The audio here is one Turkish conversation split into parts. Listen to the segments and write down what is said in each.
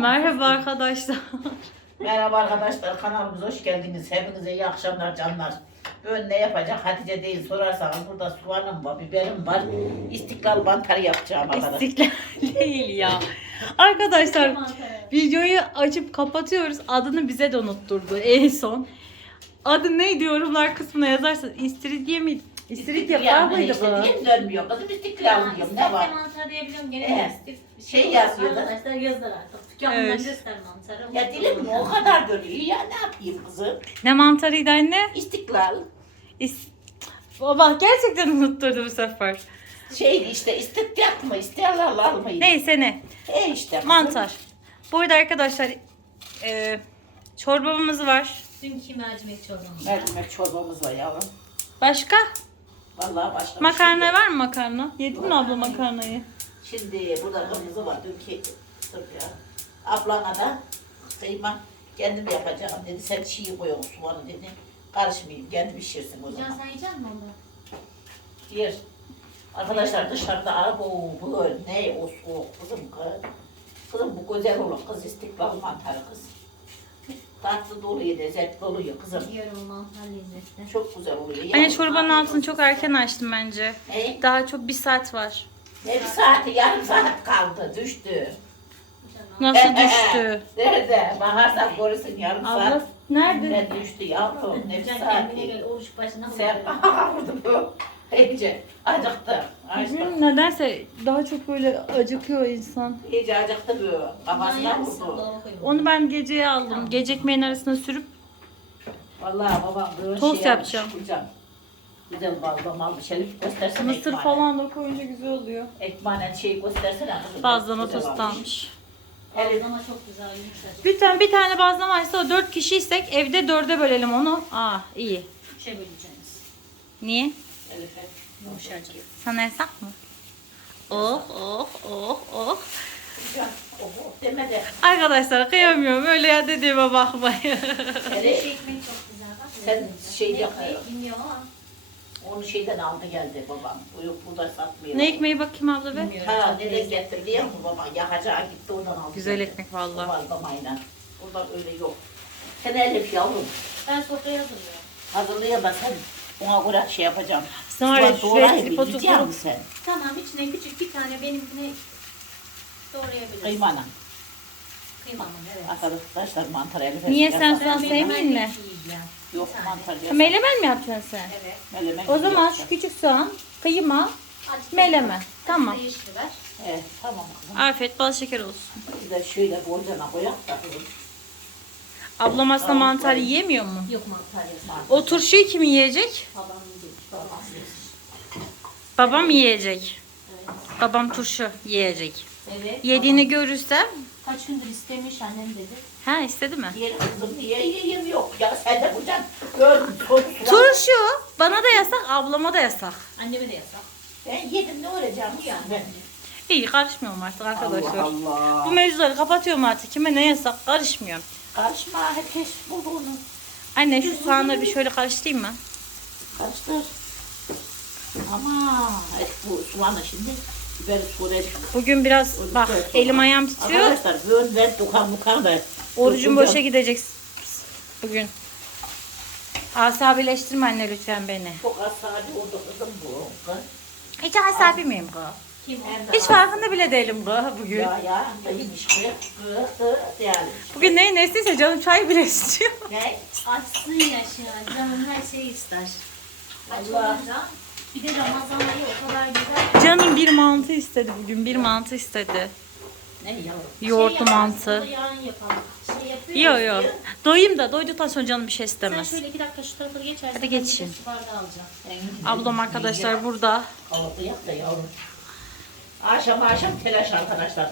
Merhaba arkadaşlar. Merhaba arkadaşlar kanalımıza hoş geldiniz. Hepinize iyi akşamlar canlar. Bugün ne yapacak Hatice değil sorarsanız burada soğanım var, biberim var. İstiklal mantarı yapacağım arkadaşlar. İstiklal değil ya. Arkadaşlar videoyu açıp kapatıyoruz. Adını bize de unutturdu en son. Adı neydi yorumlar kısmına yazarsanız istiridye mi? İstiridye var mıydı işte bu? diye dönmüyor kızım istiklal diyorum ne var? mantar diyebiliyorum. Gene Evet. istif- Şey yazıyorlar. Arkadaşlar yazdılar artık. Dükkanından Evet. göster mantarı. Ya dilim mi o kadar dönüyor ya ne yapayım kızım? Ne mantarıydı anne? İstiklal İs... Baba gerçekten unutturdu bu sefer. şeydi işte istikyak mı istiklal mıydı? Neyse ne. E işte kızım. Mantar. Bu arada arkadaşlar e, çorbamız var. Dünkü mercimek çorbamız. Mercimek çorbamız var yavrum. Başka? Vallahi başka Makarna var mı makarna? Yedin mi abla makarnayı? Şimdi burada kırmızı var dünkü ya. Ablana da kıyma kendim yapacağım dedi. Sen çiğ koy o soğanı dedi. Karışmayayım kendi pişirsin o Can zaman. sen yiyecek misin onu? Yer. Arkadaşlar dışarıda abo bu ne o soğuk kızım kız. Kızım bu güzel olur kız istiklal mantarı kız. Tatlı doluyor lezzetli oluyor kızım. Yiyorum mantar lezzetli. Çok güzel oluyor. Anne çorbanın afiyet altını olsun. çok erken açtım bence. Ne? Daha çok bir saat var. Ne bir saati yarım saat kaldı düştü. Nasıl düştü? Nerede? Bakarsan görürsün yarım Abla saat. nerede? Ne düştü yavrum? Ne bir Can kendine saati? gel oruç başına Sen vurdu bu. İyice acıktı. Açtı. Hı, Nedense daha çok böyle acıkıyor insan. İyice acıktı bu. Kafasına vurdu. Onu ben geceye aldım. Gece ekmeğin arasına sürüp Vallahi babam böyle Tost şey yapacağım. yapmış. Güzel balgam almış. Elif göstersene mısır ekmeğini. falan da koyunca güzel oluyor. Ekmeğine şey göstersene. kızım. Bazlama Güzel tost almış. almış. Elif Ama çok güzel yumuşacık. Bir tane bir tane bazlamaysa o dört kişiysek evde dörde bölelim onu. Aa iyi. Üçe böleceğiz. Niye? Yumuşacık. Sana yasak mı? Oh oh oh oh. Hocam, oho deme de. Arkadaşlar kıyamıyorum öyle ya dediğime bakmayın. Elif, Şey ekmek çok güzel. Bak, Sen lezzetli. şey Ne yap- ekmeği Bilmiyorum ama. onu şeyden aldı geldi babam. Bu yok burada satmıyor. ne ekmeği bakayım abla be? Bilmiyorum. Ha nereden getirdi ya bu baba? Yakacağı gitti oradan aldı. Güzel geldi. ekmek vallahi. Balgamayla. Burada öyle yok. Sen Elif yavrum. Ben sofraya hazırlıyorum. Hazırlıyor da sen ona göre şey yapacağım. Sen var ya Ulan şuraya doğrayı bir kurup- misin sen? Tamam içine küçük bir tane benimkine doğrayabiliriz. Kıymana. Kıymamın evet. Arkadaşlar mantar Elif'e Niye yapar. sen soğan Ben sevmiyor benim mi? Yok Bir mantar Ha. Melemen mi yapacaksın sen? Evet. Melemen O zaman yapacağım. şu küçük soğan, kıyma, Melemen. azıcık Tamam. yeşil biber. Evet tamam kızım. afiyet bal şeker olsun. Biz de şöyle borcana koyak da kızım. Ablam aslında mantar yiyemiyor mu? Yok mantar yok. O turşuyu kim yiyecek? Babam. Tamam. Babam yiyecek. Evet. Babam turşu yiyecek. Evet. Yediğini babam Kaç gündür istemiş annem dedi. ha istedi mi? Yiyelim kızım niye yiyeyim yok. Ya sen de buradan. Turşu bana da yasak, ablama da yasak. Anneme de yasak. Ben yedim ne olacağım yani. İyi karışmıyorum artık arkadaşlar. Allah Allah. Bu mevzuları kapatıyorum artık. Kime ne yasak karışmıyorum. Karışma herkes bulduğunu. Anne şu soğanları bir şöyle karıştırayım mı? Karıştır. Ama evet, bu soğanı şimdi biber sürelim. Bugün biraz bak elim ayağım titriyor. Arkadaşlar böğün ver dukan mukan ver. Hocam, boşa gidecek bugün. Asabileştirme anne lütfen beni. Çok az sade oldu kızım bu. Hiç asabi miyim kız? Kim Hiç farkında bile değilim kız bugün. Ya ya dayıymış yani. Bugün neyin nestiyse canım çay bile istiyor. Ne? Açsın yaşa. Canım her şeyi ister. Aç Allah. olunca bir de Ramazan ayı o kadar güzel. Canım bir mantı istedi bugün. Bir mantı istedi. Ne yavrum? Yoğurtlu Şey mantı. yaparsın, Yarın yapalım. Şey yapıyor Yok ya, yok. Doyayım da doyduktan sonra canım bir şey Sen istemez. şöyle iki dakika şu tarafa geçersin. Hadi ben bir de geçeyim. Su bardağı alacağım. Sen- Ablam arkadaşlar burada. Kahvaltı yap da yavrum. Akşam akşam telaş arkadaşlar.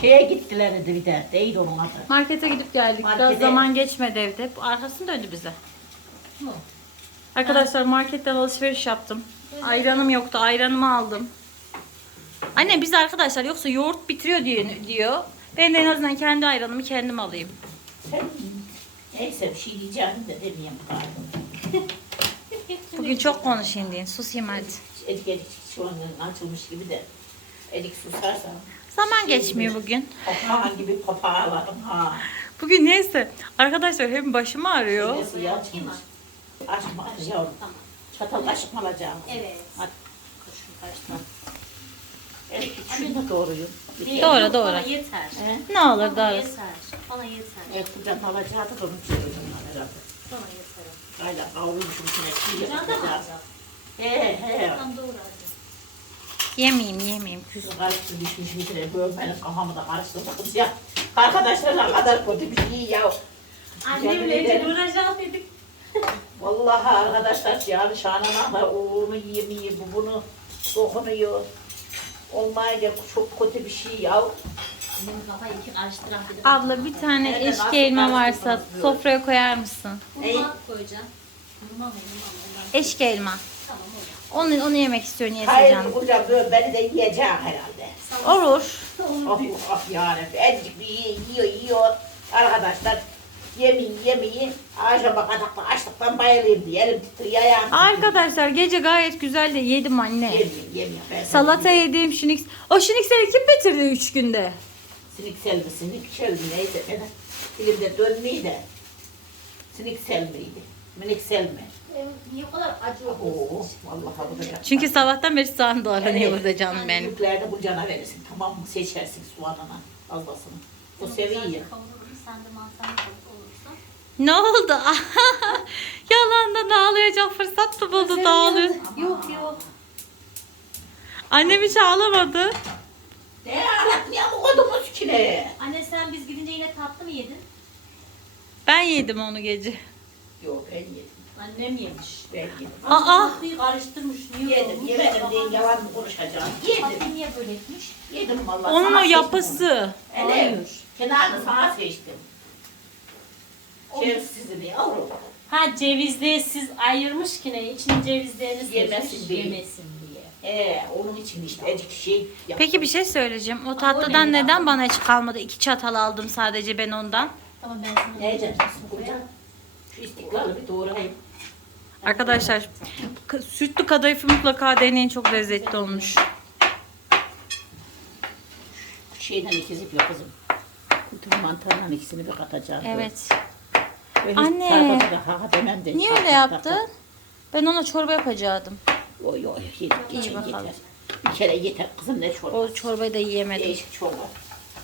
Şeye gittiler dedi bir de. Değil onun adı. Markete gidip geldik. Biraz Markete- zaman geçmedi evde. Bu Arkasını döndü bize. Arkadaşlar marketten alışveriş yaptım. Ayranım yoktu. Ayranımı aldım. Anne biz arkadaşlar yoksa yoğurt bitiriyor diye diyor. Ben de en azından kendi ayranımı kendim alayım. Sen neyse bir şey diyeceğim de demeyeyim. Pardon. Bugün çok konuşayım deyin. Susayım hadi. Edik şu an açılmış gibi de. Edik susarsa. Zaman geçmiyor bugün. Papağan gibi papağanlarım ha. Bugün neyse arkadaşlar hem başım ağrıyor. Neyse yapmış. Açma yavrum. Tamam. Çatal kaşık mı alacağım? Evet. Hadi. Evet, şunu da doğruyum. Doğru, doğru. Bana yeter. He? Ne olur Bana yeter. Bana yeter. Evet, kucağına alacağı da onun için herhalde. Bana yeter. Aynen, kavrulmuşum içine. çiğ Can da mı yapacağım. alacak? He he. Tam doğru. Yemeyeyim yemeyeyim. Küs. Karıştı düşmüş içine. Böyle benim kafamı da karıştırdı ya. Arkadaşlar ne kadar kötü bir şey ya. Annemle evde uğraşacağım dedik. Vallahi arkadaşlar yani şanına da oğlunu yemiyor, bu bunu dokunuyor. Olmayınca çok kötü bir şey ya. Abla bir tane Nereden eşki elma varsa sofraya koyar mısın? Hurma koyacağım. Hurma mı hurma mı? Ondan- Eşki elma. Tamam olur. Onu, onu yemek istiyor niyeyse Hayır canım. hocam böyle beni de yiyecek herhalde. Olur. Of of yani azıcık bir yiyor, yiyor, yiyor. Arkadaşlar yemin yemeyin. Akşama kadar da açlıktan bayılayım diye elim titriyor ayağım titriyor. Arkadaşlar gece gayet güzel de yedim anne. Yemiyorum yemiyorum. Ben Salata yedim şiniks. O şinikseli kim bitirdi 3 günde? Siniksel mi siniksel mi neyse ben dilimde dönmeyi de. Siniksel miydi? Miniksel mi? Niye kadar acı Oo, oldu? vallahi bu da yapma. Çünkü sabahtan beri soğan doğranıyor Evet. burada canım benim. Büyüklerde bu cana verirsin tamam mı? Seçersin soğanına fazlasını. O seviyor. Kavururum, Sen de balık olursa. Ne oldu? Yalandan ağlayacak fırsat mı buldu dağılıyor. Yok yok. Annem hiç ağlamadı. Ne anlatmaya mı koydunuz ki ne? Anne sen biz gidince yine tatlı mı yedin? Ben yedim onu gece. Yok ben yedim. Annem yemiş. Yedim. Aa! Tatlıyı karıştırmış. Niye Yedim, olmuş? yemedim diye yalan mı konuşacağım? Yedim. Tatlıyı niye böyle etmiş? Yedim vallahi. Onun sana o seçtim yapısı. onu. Evet. Hayır. Kenarını sana seçtim. Şerefsizini yavrum. Ha cevizli siz ayırmış ki ne? İçine cevizlerini Yemesin seçmiş diye. yemesin diye. Ee, onun için işte acık şey yaptım. Peki bir şey söyleyeceğim. O o tatlıdan ne ya? neden bana hiç kalmadı? İki çatal aldım sadece ben ondan. Tamam ben sana Ne yapacaksın kurcan? Şu istiklali bir doğrayayım. Arkadaşlar sütlü kadayıfı mutlaka deneyin çok lezzetli olmuş. Şeyden ikiz yapıyor kızım. Bütün mantarla ikisini bir katacağım. Evet. Böyle Anne. da ha demem de. Niye öyle yaptın? Ben ona çorba yapacaktım. Oy oy yeter. Yeter, bakalım. yeter. Bir kere yeter kızım ne çorba. O çorbayı da yiyemedim. Değişik çorba.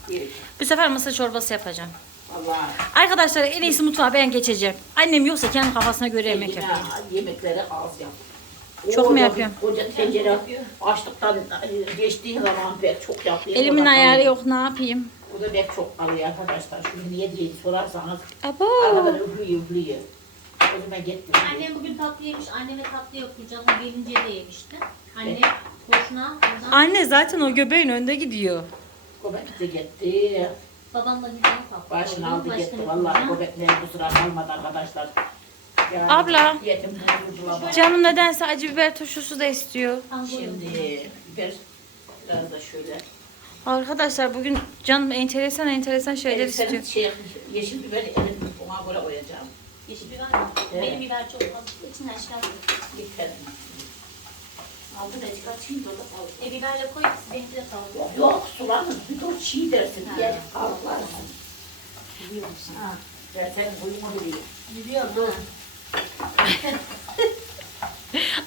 Yeter. Bu sefer mısır çorbası yapacağım. Vallahi. Arkadaşlar en iyisi mutfağa ben geçeceğim. Annem yoksa kendi kafasına göre yemek yapıyor. Yemekleri az yap. Çok mu yapıyorum? Koca tencere açlıktan geçtiğin zaman pek çok yapıyor. Elimin ayarı yok ne yapayım? O da pek çok kalıyor arkadaşlar. Şunu niye diye sorarsanız Abo. arkadan üflüyor üflüyor. O zaman gitti. Annem bugün tatlı yemiş. Anneme tatlı yok. Canım gelince de yemişti. Anne boşuna buradan Anne zaten o göbeğin önde gidiyor. Köpek de gitti. Babamla güzel tatlı Başını aldı gitti. Vallahi köpekler kusura kalmadı arkadaşlar. Yani Abla. Yetim bulamadı. Canım nedense acı biber turşusu da istiyor. Şimdi biber biraz da şöyle. Arkadaşlar bugün canım enteresan enteresan şeyler Senin istiyor. Şey, yeşil biberi elim ona göre koyacağım. Yeşil biber mi? Evet. Benim biber çok fazla. İçinden çıkartıyor. Yeter. Aldı ne çıkartayım da al. E biberle koy. Benimki de tavuk. Yok, yok sulanır. Bir dur çiğ dersin diye ağlarsın. Biliyor musun? Ha, ben senin huyunu biliyorum. Ha.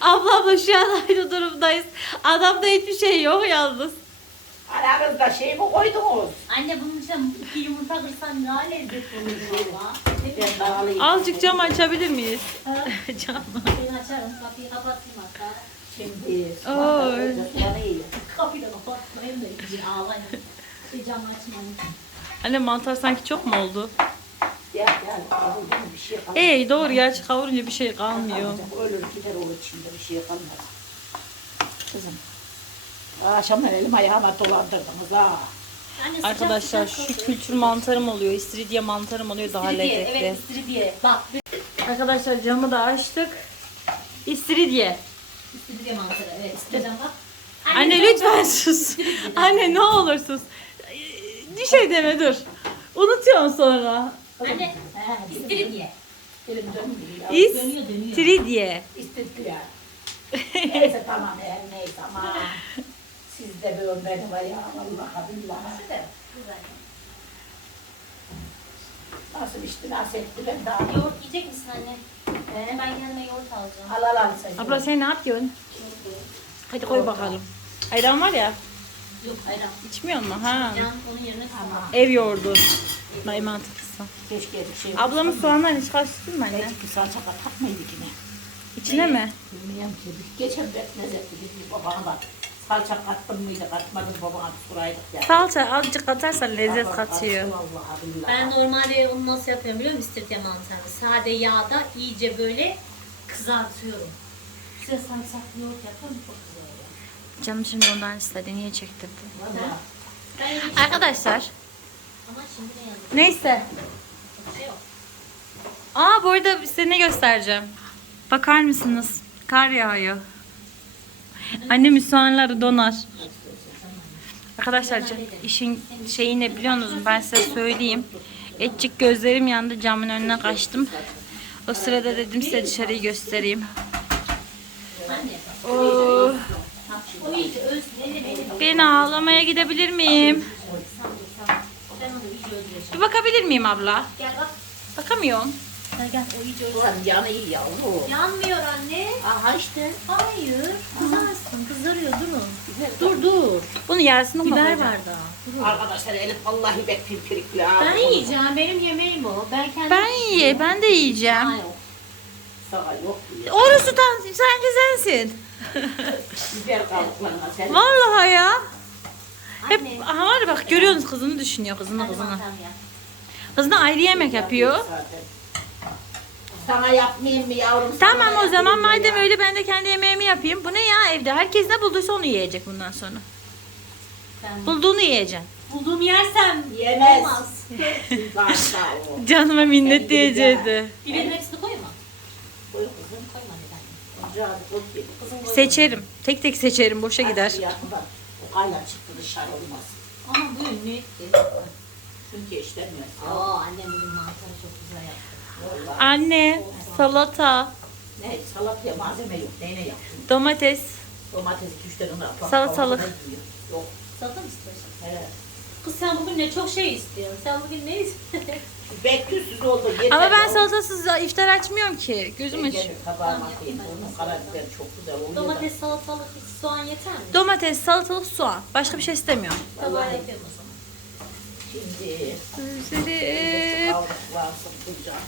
Abla abla şu an aynı durumdayız. Adamda hiçbir şey yok yalnız. Aranızda şey mi koydunuz? Anne bunun içine iki yumurta kırsan ne lezzetli olur valla. Ben. Azıcık cam açabilir miyiz? Ha, cam. Ben açarım kapıyı kapatayım hatta. Şimdi Oy. sulanıyor. Kapıyı da kapatmayayım da için ağlayayım. Bir cam açmayayım. Anne mantar sanki çok mu oldu? Mu bir şey. Ey doğru gerçi kavurunca bir şey kalmıyor. Ölür gider olur içinde bir şey kalmaz. Kızım. Akşamlar elim ayağıma dolandırdınız ha. Anne, sıcak Arkadaşlar sıcak şu kokuyor. kültür mantarım oluyor. istiridye mantarım oluyor daha İstiridye, lezzetli. Evet istiridye. Bak Arkadaşlar camı da açtık. İstiridye. İstiridye mantarı. Evet istiridye bak. Anne lütfen sus. Anne ne olur sus. Bir şey deme dur. Unutuyorsun sonra. Anne istiridye. Elim dönmüyor. ya. Dönüyor dönüyor. İstiridye. İstediler. neyse tamam eğer neyse ama. Sizde bir ömreni var ya vallahi billahi. Güzel. Nasıl içti nasıl etti ben daha. Yoğurt yiyecek misin anne? Ee, ben kendime yoğurt alacağım. Al al al sen. Abla sen ne yapıyorsun? Hadi koy bakalım. Ayran var ya. Yok ayran. İçmiyor mu? Ha. Can onun yerine Ama Ev yoğurdu. Bay mantıklısı. keşke bir şey Ablamın soğanlarını hiç karıştırdın mı anne? Belki salça katak mıydı yine? İçine mi? Bilmiyorum ki. Geçen bet lezzetli bir babana bak. Salça kattın mıydı katmadın babana soraydık ya. Salça azıcık katarsan lezzet katıyor. Vallahi billahi. Ben normalde onu nasıl yapıyorum biliyor musun istirte mantarını? Sade yağda iyice böyle kızartıyorum. Size sarımsaklı yoğurt yapıyorum çok güzel oluyor. Canım şimdi ondan istedi. Niye çektirdi? Vallahi. Ben öyle hiç- Arkadaşlar. Ama şimdi ne yazık Neyse. bir şey yok. Aa bu arada size ne göstereceğim. Bakar mısınız? Kar yağıyor. Annem soğanları donar. Arkadaşlar işin şeyi ne biliyor musunuz? Ben size söyleyeyim. Etçik gözlerim yandı camın önüne kaçtım. O sırada dedim size dışarıyı göstereyim. Anne Oo, o iyice öz eli beni ben ağlamaya gidebilir miyim? Bir bakabilir miyim abla? Bakamıyorum. Gel gel o iyice. Ulan yanı iyi yavrum. Yanmıyor anne. Aha işte. Hayır. Kızarsın. Kızarıyor durun. Dur dur. Bunun yarısını mı Biber var daha. Arkadaşlar Elif vallahi bek pimpirikli ha. Ben yiyeceğim. Benim yemeğim o. Ben kendim Ben ye, ben de yiyeceğim. Hayır. Sana yok diyor. Orası tam sanki sensin. Biber kabuklarına sen. Vallahi ya. Hep Anne. aha var ya bak görüyorsunuz kızını düşünüyor kızını Hadi kızını. Kızına ayrı yemek yapıyor. Zaten. Sana yapmayayım mı yavrum? Tamam o zaman mı madem ya? öyle ben de kendi yemeğimi yapayım. Bu ne ya evde? Herkes ne bulduysa onu yiyecek bundan sonra. Ben Bulduğunu yiyeceksin. bulduğum yersem Yemez. olmaz. Varsa o. Canıma minnet diyecekti. Biberin hepsini koyma. Koy kızım. Koyma neden? Önce hadi koy bir. Kızım koyma. Seçerim. Tek tek seçerim. Boşa gider. Hadi yakından. O kaynar çıktı dışarı olmaz. Ama bu ünlü. Çünkü işlemiyor. Oo annem bugün mantarı çok güzel yaptı. Anne, salata, Ne salataya malzeme yok. Neyine yapıyorsun? domates. Domates iki üç tane bak. Salatalık. Yok. Salata mı istiyorsun? He. Kız sen bugün ne çok şey istiyorsun. Sen bugün ne istiyorsun? Bekliyorsunuz oldu. Yeter Ama ben salatasız iftar açmıyorum ki. Gözüm aç. Tabağıma atayım. Onun karabiber çok güzel oluyor. da. Domates, salatalık, soğan yeter mi? Domates, salatalık, soğan. Başka bir şey istemiyorum. Tabağa yapıyorum o zaman. Şimdi Gözlerim, kavruklansın kılacağım.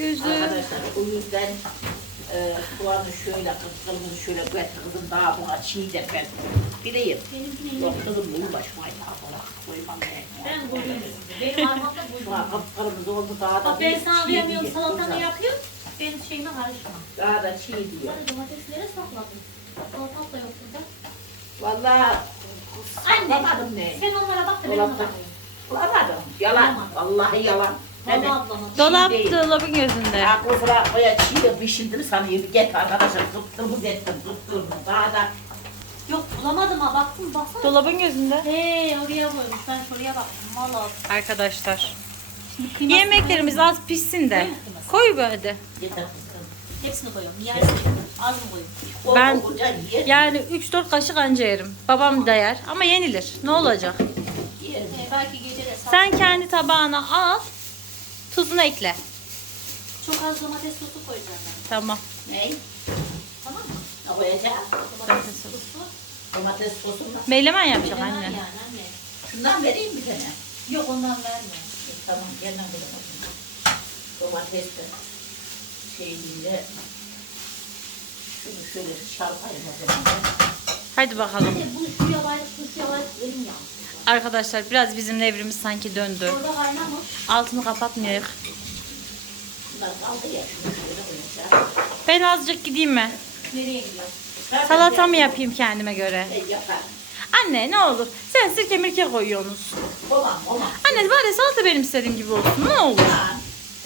Gözüm. Arkadaşlar o yüzden e, soğanı şöyle kırmızı şöyle götür kızım daha buna çiğ de ben bileyim. Yok kızım bu uğraşmayın daha bırak koymam gerek. Ben koyuyorum. Benim armağanla Şu koyuyorum. an kıpkırmızı oldu daha da Bak ben bir sana çiğ diyemiyorum diye salatanı koyacağım. yapıyor. Benim şeyime karışma. Daha da çiğ diyor. Hadi domatesleri sakladın. Salatak da yok burada. Vallahi Anne. saklamadım ne? Sen onlara bak da ben Dolapta. ona bakayım. Bulamadım. Yalan. Vallahi yalan. Evet. Dolap değil. dolabın gözünde. Ya kusura koya çiğ de pişirdim sanıyor. Get arkadaşlar kıpkırmızı ettim kıpkırmızı. Daha da Yok bulamadım ha baktım baksana. Dolabın gözünde. Hey oraya koymuş. Ben şuraya baktım. Vallahi. Arkadaşlar. Şimdi Yemeklerimiz az pişsin de. Koy böyle. yeter kızım. Hepsini koyuyorum. Yarısını az mı koyayım? O Ben- yer. Yani 3-4 kaşık anca yerim. Babam da yer ama yenilir. Ne olacak? Yerim. Ee, belki gece de Sen kendi tabağına al. Tuzunu ekle. Çok az domates sosu koyacağım ben. Tamam. Ne? Tamam mı? Ne koyacağız? Domates sosu. Domates sosunu. Menemen yapacak Bilemem anne. Yani anne. Şundan vereyim bir tane. Yok ondan verme. E, tamam yeniden koyalım. Domates de şeyiyle şunu şöyle çarpayım o zaman. Hadi bakalım. Anne bunu şuraya bayrak, şunu şuraya bayrak elim yandı. Arkadaşlar biraz bizim devrimiz sanki döndü. Orada kaynamış. Altını koyacağım. Ben azıcık gideyim mi? Nereye gidiyor? Zaten Salata mı yapayım kendime göre? Ben yaparım. Anne ne olur. Sen sirke mirke koyuyorsunuz. Olmam olmam. Anne bari salata benim istediğim gibi olsun. Ne olur.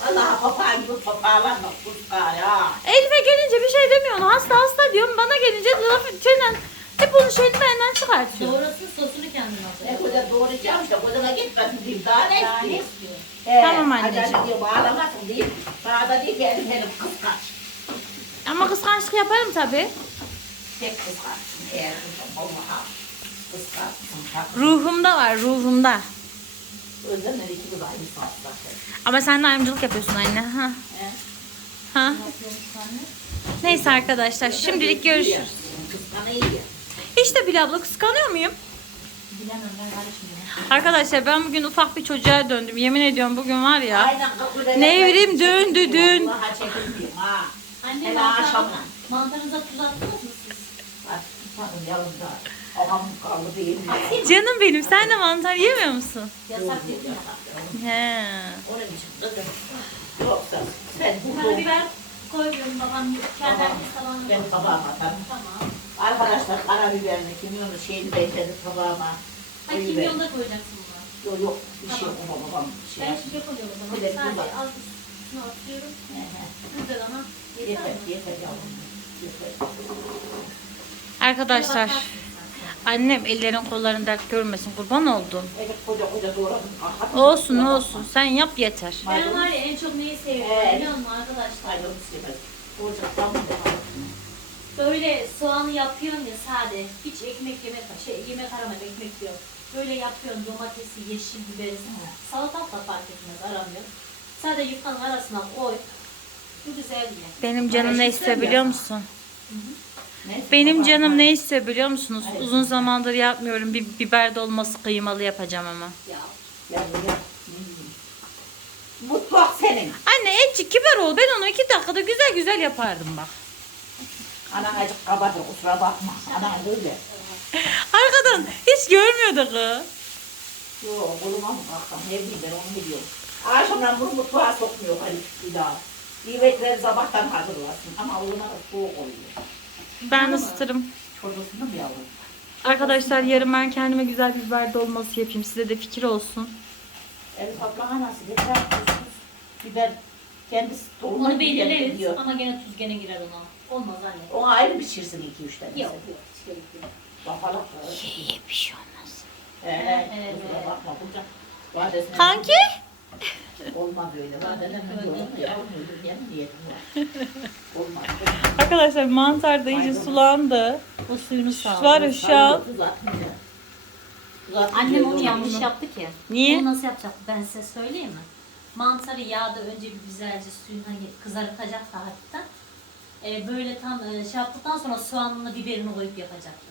Vallahi papağan gibi papağanlar bak kurtlar ya. Elif'e gelince bir şey demiyorsun. Hasta hasta diyorum. Bana gelince lafı çenen hep onu şeyini benden çıkartıyor. Doğrasın sosunu kendin Ne alacak. koca doğrayacağım işte kocana gitmesin diyeyim daha ne Daha ne isteyeyim. istiyor? He, Tamam anneciğim. Hadi diyor bağlamasın diyeyim. Bana da diyor ki elim benim kıskanç. Ama kıskançlık yaparım tabii. Tek kıskançsın eğer kızım Allah'a. Kıskançsın. Ruhumda var ruhumda. Özlemler ikimiz aynı saat zaten. Ama sen de ayrımcılık yapıyorsun anne. Ha. He? Ha. Neyse arkadaşlar şimdilik görüşürüz. Kıskanıyor. İşte Bilal abla kıskanıyor muyum? Bilemem ben karışmıyorum. Arkadaşlar ben bugün ufak bir çocuğa döndüm. Yemin ediyorum bugün var ya. Aynen ederim. Nevrim döndü dün. Vallahi çekilmiyorum ha. Anne Hele akşam. mantarınıza tuz attınız mı siz? Bak bakın yanımda. Ağam kaldı değil mi? Canım benim sen de mantar yemiyor musun? Yasak dedin ya. He. Onun için kızım. Yoksa sen Bana buldun. biber koyuyorum babam kendi falan. Ben tabağıma atarım. Tamam. Arkadaşlar karabiberini, kimyonu şeyini bekledim tabağıma. Ha Koyuver. kimyon da koyacaksın buna. Yok yok bir şey Tamam. yok babam bir şey Ben şimdi koyuyorum o zaman. Bir de Sadece bak. az üstüne atıyorum. He ama yeter Yeter mi? yeter yavrum. Yeter. Arkadaşlar annem ellerin kolların dert görmesin kurban oldum. Evet koca koca doğradım. Hakikaten Olsun yapma. olsun sen yap yeter. Ben var ya en çok neyi seviyorum Evet. biliyor musun arkadaşlar? Maydanoz sevmez. Olacak tamam mı? Böyle soğanı yapıyorsun ya sade. Hiç ekmek yemek şey yemek aramak ekmek yok. Böyle yapıyorsun domatesi, yeşil biberi, salatalık da fark etmez aramıyor. Sade yufkanın arasına koy. Bu güzel diye. Benim canım ne istiyor biliyor musun? Neyse, Benim babam- canım ne istiyor biliyor musunuz? Evet. Uzun zamandır yapmıyorum. Bir biber dolması kıymalı yapacağım ama. Ya. Ya. Mutfak senin. Anne etçi kibar ol. Ben onu iki dakikada güzel güzel yapardım bak. Anan acık kabadır kusura bakma. Anan öyle. Arkadan hiç görmüyordu kız. Yok koluma mı kalktım ne bileyim ben onu biliyorum. Akşamdan bunu mutfağa sokmuyor Halil bir daha. İvetleri sabahtan hazırlasın ama oğluna da soğuk oluyor. Ben ısıtırım. Çorbasını mı yavrum? Arkadaşlar yarın ben kendime güzel bir biber dolması yapayım. Size de fikir olsun. Elif ablana nasıl yeter tuzsuz. Biber kendisi dolma Onu biber belirleriz diyor. ama gene tuz gene girer ona. Olmaz anne. Ona ayrı pişirsin iki üç tane. Yok yok. hiç gerek yok. Bakalım. İyi bir şey olmaz. Evet. Evet. Kusura bakma. Vadesine Kanki? Olmaz öyle. Vadeden ben yemin yedim ya. Olmaz. Arkadaşlar mantar da iyice sulandı. Bu suyumuz var ya şu an. Tuz. Tuz. Annem onu yanlış yaptı ki. Niye? Onu nasıl yapacaktı ben size söyleyeyim mi? Mantarı yağda önce bir güzelce suyun hani kızartacaktı hafiften. Ee, böyle tam e, şey yaptıktan sonra soğanını biberini koyup yapacaktı.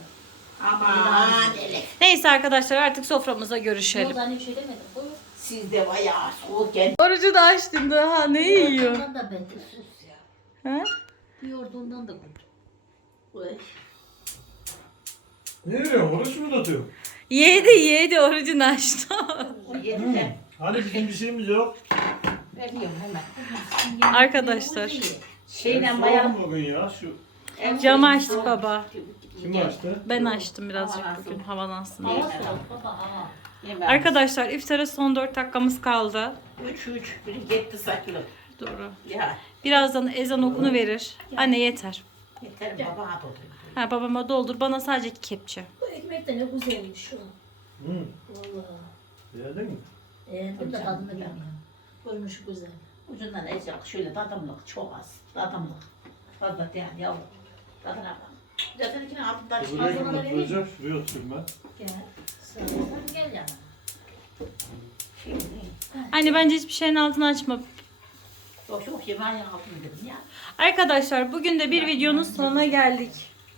Aman Elif. Neyse arkadaşlar artık soframıza görüşelim. Yok anne bir şey demedim. Buyur. Siz de bayağı soğukken. Orucu da açtın daha ne yiyor? Yoğurduğundan da ben de sus ya. Ha? Yoğurduğundan da koy. Oy. Ne diyor? Oruç mu tutuyor? Yedi yedi orucunu açtı. Yedim de. Hani bizim bir şeyimiz yok. Veriyorum hemen. Arkadaşlar. Şeyle Soğuk bayağı. bugün ya? Şu Camı açtık baba. kim açtı? Ben açtım birazcık bugün havalansın diye. Yemeğim. Arkadaşlar iftara son 4 dakikamız kaldı. Üç üç. Biri gitti saklı. Doğru. Ya. Birazdan ezan okunu verir. Anne yeter. Yeter baba at otur. Ha babama doldur bana sadece iki kepçe. Bu ekmek de ne güzelmiş şu. Hı. Vallahi. Beğendin mi? Bunu da tadını bilmiyorum. Görünüşü güzel. Ucundan ezecek şöyle tadımlık çok az. Tadımlık. Fazla değil yavrum. Tadına bak. Zaten ikinin altından Bu çıkmaz. Buraya kim oturacak? Şuraya oturayım ben. Gel. Sığırsan gel yana. Şimdi. Anne bence hiçbir şeyin altını açma. Yok yok yemeğin altını dedim ya. Arkadaşlar bugün de bir videonun sonuna geldik.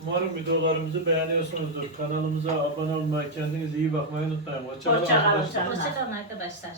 Umarım videolarımızı beğeniyorsunuzdur. Kanalımıza abone olmayı, kendinize iyi bakmayı unutmayın. Hoşçakalın Hoşça kalın arkadaşlar. Hoşçakalın arkadaşlar.